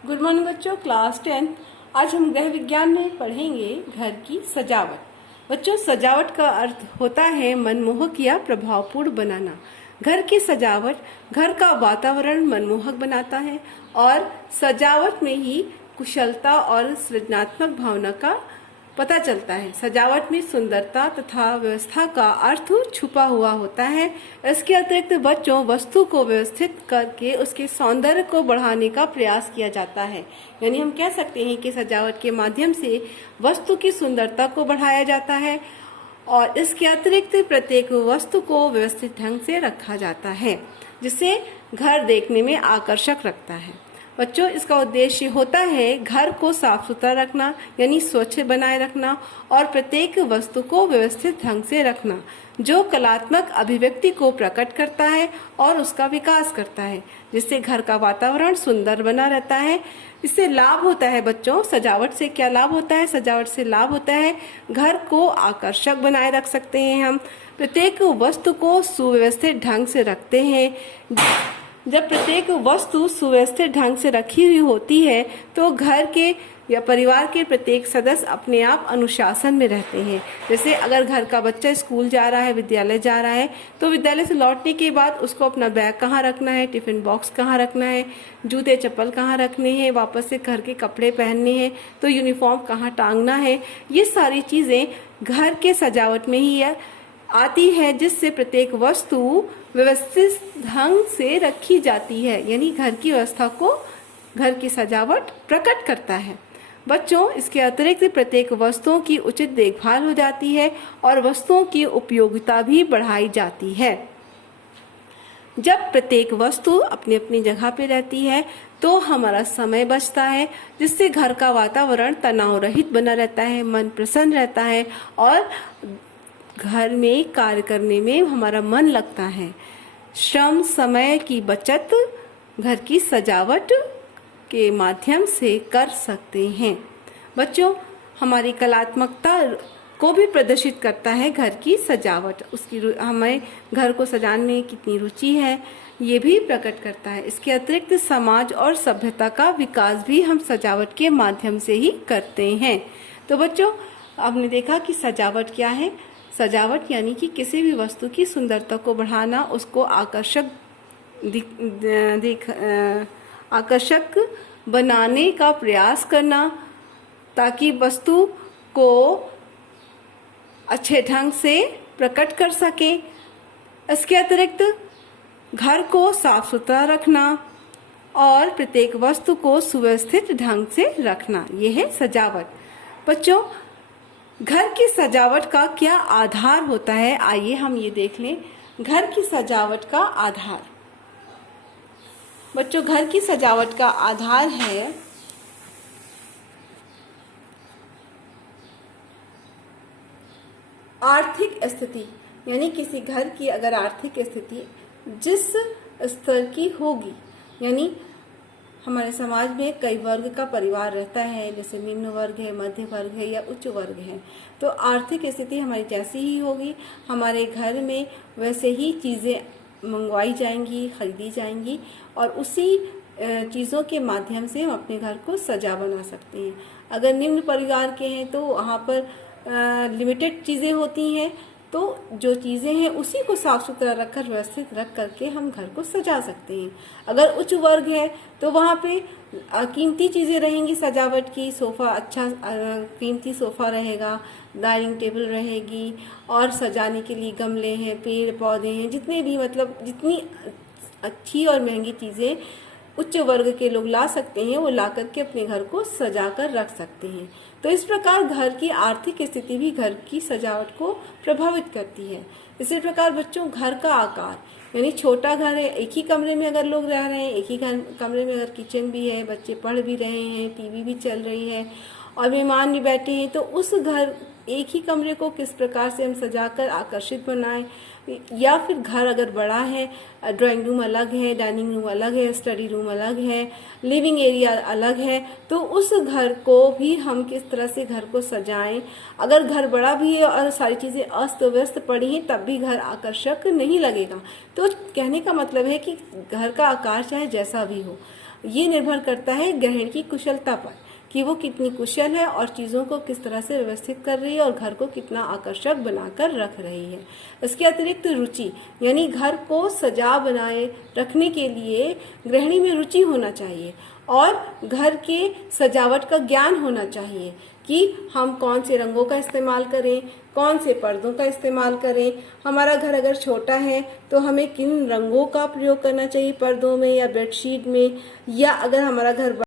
Good morning बच्चों, class 10। आज हम गृह विज्ञान में पढ़ेंगे घर की सजावट। बच्चों, सजावट का अर्थ होता है मनमोहक या प्रभावपूर्ण बनाना। घर की सजावट घर का वातावरण मनमोहक बनाता है और सजावट में ही कुशलता और सृजनात्मक भावना का पता चलता है। सजावट में सुंदरता तथा व्यवस्था का अर्थ छुपा हुआ होता है। इसके अतिरिक्त बच्चों, वस्तु को व्यवस्थित करके उसके सौंदर्य को बढ़ाने का प्रयास किया जाता है। यानी हम कह सकते हैं कि सजावट के माध्यम से वस्तु की सुंदरता को बढ़ाया जाता है और इसके अतिरिक्त प्रत्येक वस्तु को व्यवस्थित ढंग से रखा जाता है, जिससे घर देखने में आकर्षक लगता है। बच्चों, इसका उद्देश्य होता है घर को साफ सुथरा रखना, यानी स्वच्छ बनाए रखना और प्रत्येक वस्तु को व्यवस्थित ढंग से रखना, जो कलात्मक अभिव्यक्ति को प्रकट करता है और उसका विकास करता है, जिससे घर का वातावरण सुंदर बना रहता है। इससे लाभ होता है बच्चों, सजावट से क्या लाभ होता है? सजावट से लाभ होता है घर को आकर्षक बनाए रख सकते हैं हम। प्रत्येक वस्तु को सुव्यवस्थित ढंग से रखते हैं। जब प्रत्येक वस्तु सुव्यवस्थित ढंग से रखी हुई होती है तो घर के या परिवार के प्रत्येक सदस्य अपने आप अनुशासन में रहते हैं। जैसे अगर घर का बच्चा स्कूल जा रहा है, विद्यालय जा रहा है, तो विद्यालय से लौटने के बाद उसको अपना बैग कहाँ रखना है, टिफिन बॉक्स कहाँ रखना है, जूते चप्पल कहाँ रखने हैं, वापस से घर के कपड़े पहनने हैं, तो यूनिफॉर्म कहाँ टांगना है, ये सारी चीज़ें घर के सजावट में ही आती है, जिससे प्रत्येक वस्तु व्यवस्थित ढंग से रखी जाती है। यानी घर की व्यवस्था को घर की सजावट प्रकट करता है। बच्चों, इसके अतिरिक्त प्रत्येक वस्तुओं की उचित देखभाल हो जाती है और वस्तुओं की उपयोगिता भी बढ़ाई जाती है। जब प्रत्येक वस्तु अपनी अपनी जगह पे रहती है तो हमारा समय बचता है, जिससे घर का वातावरण तनाव रहित बना रहता है, मन प्रसन्न रहता है और घर में कार्य करने में हमारा मन लगता है। श्रम समय की बचत घर की सजावट के माध्यम से कर सकते हैं। बच्चों, हमारी कलात्मकता को भी प्रदर्शित करता है घर की सजावट। हमें घर को सजाने में कितनी रुचि है ये भी प्रकट करता है। इसके अतिरिक्त समाज और सभ्यता का विकास भी हम सजावट के माध्यम से ही करते हैं। तो बच्चों, आपने देखा कि सजावट क्या है। सजावट यानी कि किसी भी वस्तु की सुंदरता को बढ़ाना, उसको आकर्षक बनाने का प्रयास करना, ताकि वस्तु को अच्छे ढंग से प्रकट कर सके। इसके अतिरिक्त घर को साफ सुथरा रखना और प्रत्येक वस्तु को सुव्यवस्थित ढंग से रखना, यह है सजावट। बच्चों, घर की सजावट का क्या आधार होता है, आइए हम ये देख लें। घर की सजावट का आधार। बच्चों, घर की सजावट का आधार है आर्थिक स्थिति। यानी किसी घर की अगर आर्थिक स्थिति जिस स्तर की होगी, यानी हमारे समाज में कई वर्ग का परिवार रहता है, जैसे निम्न वर्ग है, मध्य वर्ग है या उच्च वर्ग है, तो आर्थिक स्थिति हमारी जैसी ही होगी, हमारे घर में वैसे ही चीज़ें मंगवाई जाएंगी, खरीदी जाएंगी और उसी चीज़ों के माध्यम से हम अपने घर को सजा बना सकते हैं। अगर निम्न परिवार के हैं तो वहाँ पर लिमिटेड चीज़ें होती हैं, तो जो चीज़ें हैं उसी को साफ सुथरा रखकर व्यवस्थित रख करके हम घर को सजा सकते हैं। अगर उच्च वर्ग है तो वहाँ पे कीमती चीज़ें रहेंगी सजावट की, सोफ़ा अच्छा कीमती सोफ़ा रहेगा, डाइनिंग टेबल रहेगी और सजाने के लिए गमले हैं, पेड़ पौधे हैं, जितने भी मतलब जितनी अच्छी और महंगी चीज़ें उच्च वर्ग के लोग ला सकते हैं, वो ला करके अपने घर को सजा कर रख सकते हैं। तो इस प्रकार घर की आर्थिक स्थिति भी घर की सजावट को प्रभावित करती है। इसी प्रकार बच्चों, घर का आकार, यानी छोटा घर है, एक ही कमरे में अगर लोग रह रहे हैं, एक ही कमरे में अगर किचन भी है, बच्चे पढ़ भी रहे हैं, टीवी भी चल रही है और मेहमान भी बैठे हैं, तो उस घर एक ही कमरे को किस प्रकार से हम सजाकर आकर्षित बनाएं। या फिर घर अगर बड़ा है, ड्राइंग रूम अलग है, डाइनिंग रूम अलग है, स्टडी रूम अलग है, लिविंग एरिया अलग है, तो उस घर को भी हम किस तरह से घर को सजाएं। अगर घर बड़ा भी है और सारी चीज़ें अस्त व्यस्त पड़ी हैं, तब भी घर आकर्षक नहीं लगेगा। तो कहने का मतलब है कि घर का आकार चाहे जैसा भी हो, ये निर्भर करता है गृहिणी की कुशलता पर कि वो कितनी कुशल है और चीज़ों को किस तरह से व्यवस्थित कर रही है और घर को कितना आकर्षक बनाकर रख रही है। इसके अतिरिक्त रुचि, यानी घर को सजा बनाए रखने के लिए गृहिणी में रुचि होना चाहिए और घर के सजावट का ज्ञान होना चाहिए कि हम कौन से रंगों का इस्तेमाल करें, कौन से पर्दों का इस्तेमाल करें। हमारा घर अगर छोटा है तो हमें किन रंगों का प्रयोग करना चाहिए पर्दों में या बेडशीट में, या अगर हमारा घर